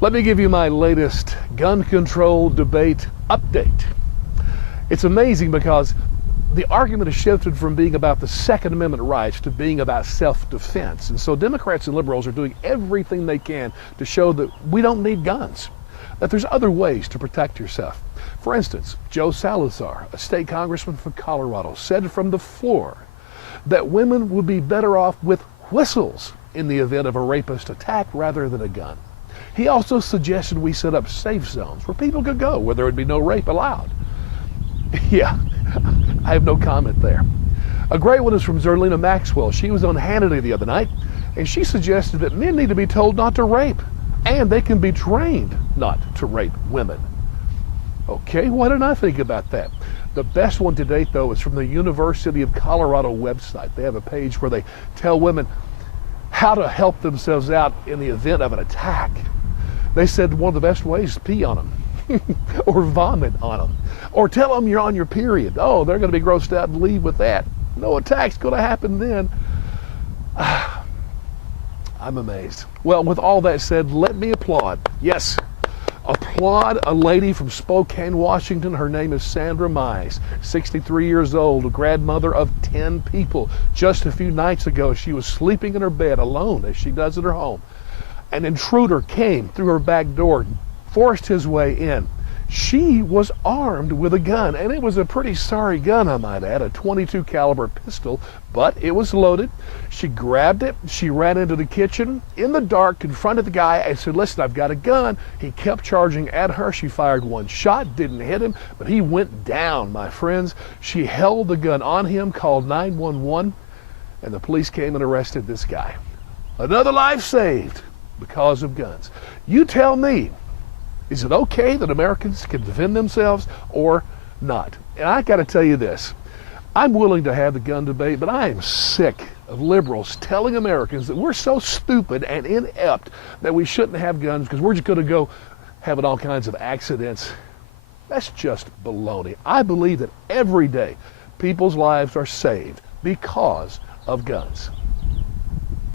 Let me give you my latest gun control debate update. It's amazing because the argument has shifted from being about the Second Amendment rights to being about self-defense. And so Democrats and liberals are doing everything they can to show that we don't need guns, that there's other ways to protect yourself. For instance, Joe Salazar, a state congressman from Colorado, said from the floor that women would be better off with whistles in the event of a rapist attack rather than a gun. He also suggested we set up safe zones where people could go, where there would be no rape allowed. Yeah, I have no comment there. A great one is from Zerlina Maxwell. She was on Hannity the other night, and she suggested that men need to be told not to rape, and they can be trained not to rape women. Okay, why didn't I think about that? The best one to date, though, is from the University of Colorado website. They have a page where they tell women how to help themselves out in the event of an attack. They said one of the best ways is pee on them or vomit on them or tell them you're on your period. Oh, they're going to be grossed out and leave with that. No attack's going to happen then. I'm amazed. Well, with all that said, let me applaud. Yes, applaud a lady from Spokane, Washington. Her name is Sandra Mize, 63 years old, a grandmother of 10 people. Just a few nights ago, she was sleeping in her bed alone, as she does at her home. An intruder came through her back door, forced his way in. She was armed with a gun, and it was a pretty sorry gun, I might add, a .22 caliber pistol, but it was loaded. She grabbed it, she ran into the kitchen, in the dark, confronted the guy, and said, "Listen, I've got a gun." He kept charging at her. She fired one shot, didn't hit him, but he went down, my friends. She held the gun on him, called 911, and the police came and arrested this guy. Another life saved because of guns. You tell me, is it okay that Americans can defend themselves or not? And I got to tell you this. I'm willing to have the gun debate, but I am sick of liberals telling Americans that we're so stupid and inept that we shouldn't have guns because we're just going to go having all kinds of accidents. That's just baloney. I believe that every day people's lives are saved because of guns.